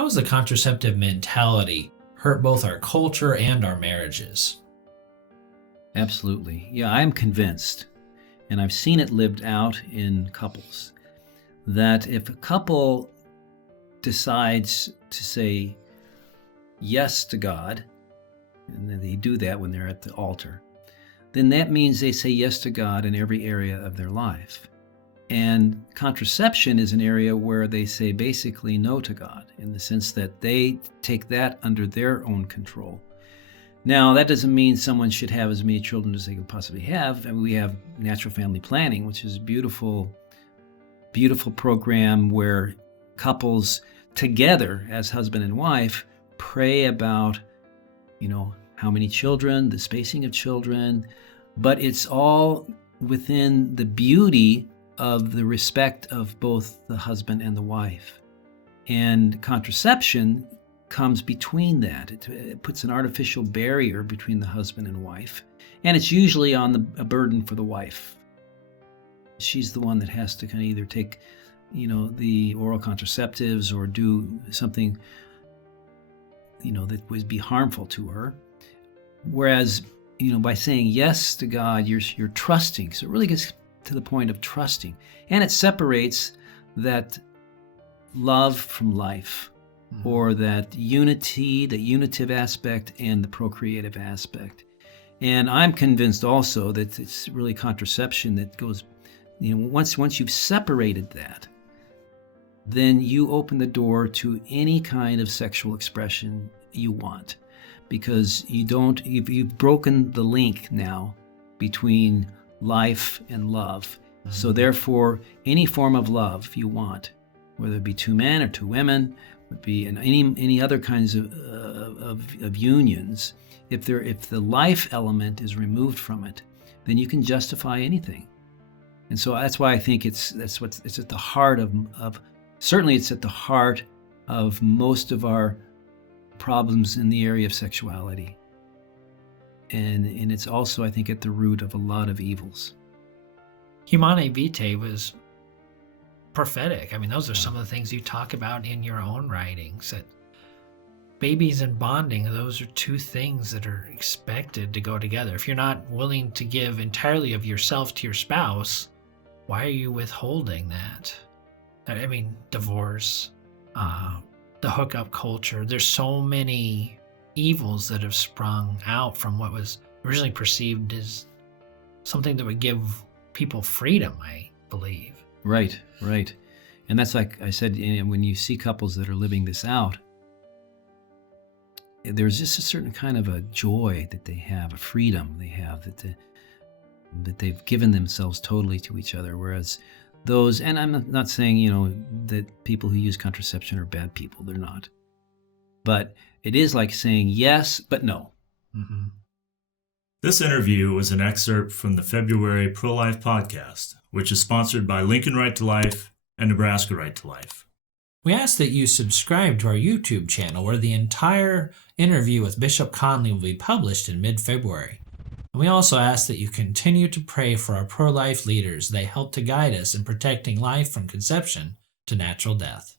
How has the contraceptive mentality hurt both our culture and our marriages? Absolutely. Yeah, I am convinced, and I've seen it lived out in couples, that if a couple decides to say yes to God, and they do that when they're at the altar, then that means they say yes to God in every area of their life. And contraception is an area where they say basically no to God, in the sense that they take that under their own control. Now, that doesn't mean someone should have as many children as they can possibly have. And we have natural family planning, which is a beautiful, beautiful program where couples together as husband and wife pray about, how many children, the spacing of children, but it's all within the beauty of the respect of both the husband and the wife. And contraception comes between that. It puts an artificial barrier between the husband and wife, and it's usually on a burden for the wife. She's the one that has to kind of either take, the oral contraceptives or do something, that would be harmful to her. Whereas, by saying yes to God, you're trusting. So it really gets to the point of trusting, and it separates that love from life. Or that unity, the unitive aspect and the procreative aspect. And I'm convinced also that it's really contraception that goes, once you've separated that, then you open the door to any kind of sexual expression you want. Because you've broken the link now between life and love. So therefore, any form of love you want, whether it be two men or two women, would be in any other kinds of unions. If the life element is removed from it, then you can justify anything. And so that's why I think it's at the heart of certainly it's at the heart of most of our problems in the area of sexuality. And it's also, I think, at the root of a lot of evils. Humanae Vitae was prophetic. I mean, those are some of the things you talk about in your own writings, that babies and bonding, those are two things that are expected to go together. If you're not willing to give entirely of yourself to your spouse, why are you withholding that? I mean, divorce, the hookup culture, there's so many evils that have sprung out from what was originally perceived as something that would give people freedom, I believe. Right. And that's like I said, when you see couples that are living this out, there's just a certain kind of a joy that they have, a freedom they have, that they've given themselves totally to each other. Whereas those, and I'm not saying, that people who use contraception are bad people. They're not. But it is like saying yes, but no. Mm-hmm. This interview was an excerpt from the February Pro-Life podcast, which is sponsored by Lincoln Right to Life and Nebraska Right to Life. We ask that you subscribe to our YouTube channel, where the entire interview with Bishop Conley will be published in mid-February. And we also ask that you continue to pray for our pro-life leaders. They help to guide us in protecting life from conception to natural death.